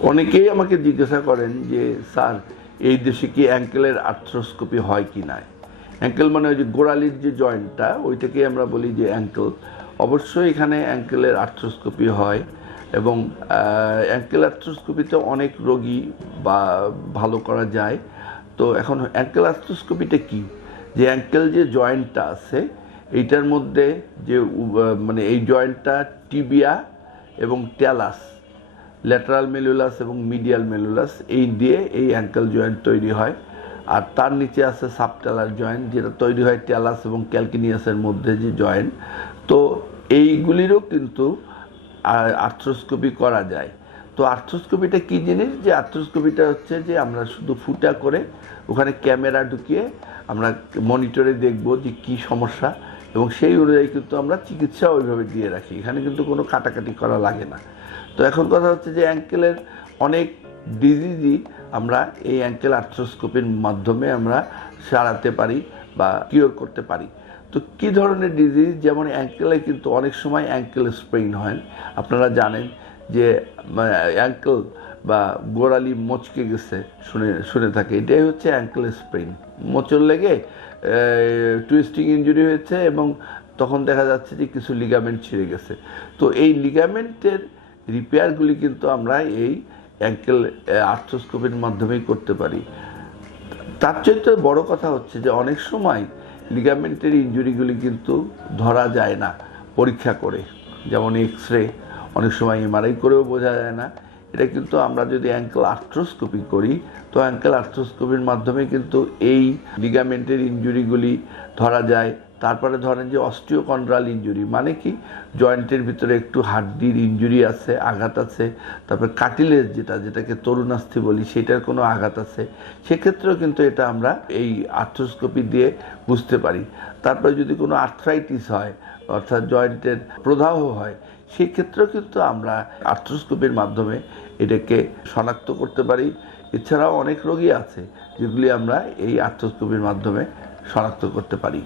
অনেকেই আমাকে জিজ্ঞাসা করেন যে, স্যার, এই দেশে কি অ্যাঙ্কেলের আর্থ্রোস্কোপি হয় কি না? অ্যাঙ্কেল মানে ওই যে গোড়ালির যে জয়েন্টটা, ওইটাকেই আমরা বলি যে অ্যাঙ্কেল। অবশ্যই এখানে অ্যাঙ্কেলের আর্থ্রোস্কোপি হয় এবং অ্যাঙ্কেল আর্থ্রোস্কোপিতে অনেক রোগী বা ভালো করা যায়। তো এখন অ্যাঙ্কেল আর্থ্রোস্কোপিটা কি? যে অ্যাঙ্কেল যে জয়েন্টটা আছে, এইটার মধ্যে যে মানে এই জয়েন্টটা টিবিয়া এবং ট্যালাস ল্যাটারাল মেলুলাস এবং মিডিয়াল মেলুলাস এই দিয়ে এই অ্যাঙ্কেল জয়েন্ট তৈরি হয়। আর তার নিচে আছে সাবটেলার জয়েন্ট যেটা তৈরি হয় ট্যালাস এবং ক্যালকিনিয়াসের মধ্যে যে জয়েন্ট তো এইগুলিরও কিন্তু আর্থ্রোস্কোপি করা যায়। তো আর্থ্রোস্কোপিটা কী জিনিস? যে আর্থ্রোস্কোপিটা হচ্ছে যে আমরা শুধু ফুটা করে ওখানে ক্যামেরা ঢুকিয়ে আমরা মনিটরে দেখব যে কী সমস্যা। এবং সেই অনুযায়ী কিন্তু আমরা চিকিৎসা ওইভাবে দিয়ে রাখি। এখানে কিন্তু কোনো কাটাকাটি করা লাগে না। তো এখন কথা হচ্ছে যে অ্যাঙ্কেলের অনেক ডিজিজই আমরা এই অ্যাঙ্কেল আর্থ্রোস্কোপির মাধ্যমে আমরা সারাতে পারি বা কিওর করতে পারি। তো কী ধরনের ডিজিজ যেমন অ্যাঙ্কেলে কিন্তু অনেক সময় অ্যাঙ্কেল স্প্রেইন হয়। আপনারা জানেন যে অ্যাঙ্কেল বা গোড়ালি মচকে গেছে, শুনে শুনে থাকে। এটাই হচ্ছে অ্যাঙ্কেল স্প্রেইন মোচর লেগে টুইস্টিং ইঞ্জুরি হয়েছে এবং তখন দেখা যাচ্ছে যে কিছু লিগামেন্ট ছিঁড়ে গেছে। তো এই লিগামেন্টের রিপেয়ারগুলি কিন্তু আমরা এই অ্যাঙ্কেল আর্থোস্কোপির মাধ্যমেই করতে পারি। তার চাইতে বড় কথা হচ্ছে যে অনেক সময় লিগামেন্টের ইঞ্জুরিগুলি কিন্তু ধরা যায় না পরীক্ষা করে। যেমন এক্স রে অনেক সময় এমআরআই করেও বোঝা যায় না। এটা কিন্তু আমরা যদি অ্যাঙ্কেল আর্থ্রোস্কোপি করি, তো অ্যাঙ্কেল আর্থ্রোস্কোপির মাধ্যমে কিন্তু এই লিগামেন্টের ইঞ্জুরিগুলি ধরা যায়। তারপরে ধরেন যে অস্টিওকন্ড্রাল ইঞ্জুরি মানে কি? জয়েন্টের ভিতরে একটু হাড্ডির ইঞ্জুরি আছে, আঘাত আছে। তারপরে কাটিলেজ যেটা, যেটাকে তরুণাস্থি বলি, সেটার কোনো আঘাত আছে। সেক্ষেত্রেও কিন্তু এটা আমরা এই আর্থ্রোস্কোপি দিয়ে বুঝতে পারি। তারপরে যদি কোনো আর্থ্রাইটিস হয় অর্থাৎ জয়েন্টের প্রদাহ হয়, সেই ক্ষেত্রেও কিন্তু আমরা আর্থ্রোস্কোপির মাধ্যমে এটাকে শনাক্ত করতে পারি। এছাড়াও অনেক রোগী আছে যেগুলি আমরা এই আর্থ্রোস্কোপির মাধ্যমে শনাক্ত করতে পারি।